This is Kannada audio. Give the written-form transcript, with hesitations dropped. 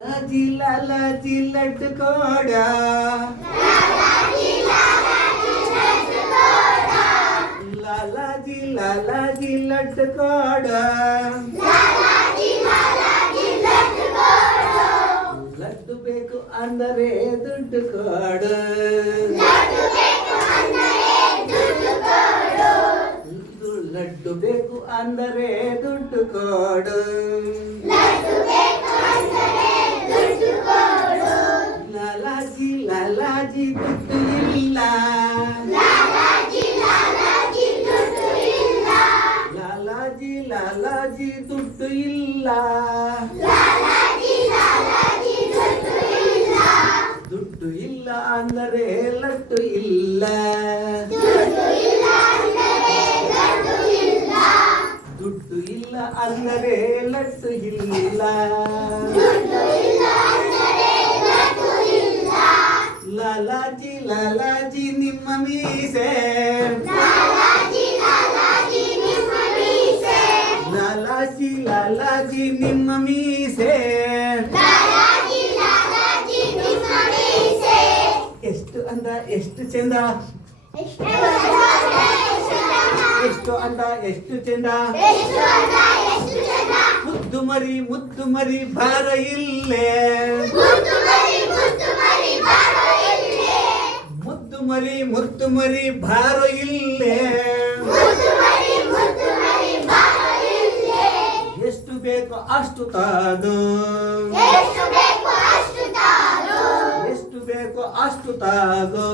लालाजी लालाजी लटकोड़ा लालाजी लालाजी लटकोड़ा लड्डू बेकु अंदरे दुड्डु कोडु लड्डू बेकु अंदरे दुड्डु कोडु लालाजी लालाजी दुड्डु इल्ल लालाजी लालाजी दुड्डु इल्ल ದುಡ್ಡು ಇಲ್ಲ ಅಂದರೆ ಲಡ್ಡು ಇಲ್ಲ ದುಡ್ಡು ಇಲ್ಲ ಅಂದರೆ ಲಡ್ಡು ಇಲ್ಲ ಲಾಲಾಜಿ ಲಾಲಾಜಿ ನಿಮ್ಮ ಮೀಸೆ ಲಾಲಾಜಿ ಲಾಲಾಜಿ ನಿಮ್ಮ ಮೀಸೆ ಎಷ್ಟು ಅಂದ ಎಷ್ಟು ಚಂದ ಎಷ್ಟು ಅಂದ ಎಷ್ಟು ಚಂದ ಮುದ್ದು ಮರಿ ಭಾರ ಇಲ್ಲೇ ಮುದ್ದು ಮರಿ ಭಾರ ಇಲ್ಲೇ ಎಷ್ಟು ಬೇಕು ಅಷ್ಟು ತಾದು ಎಷ್ಟು ಬೇಕು ಅಷ್ಟು ತಾಗೋ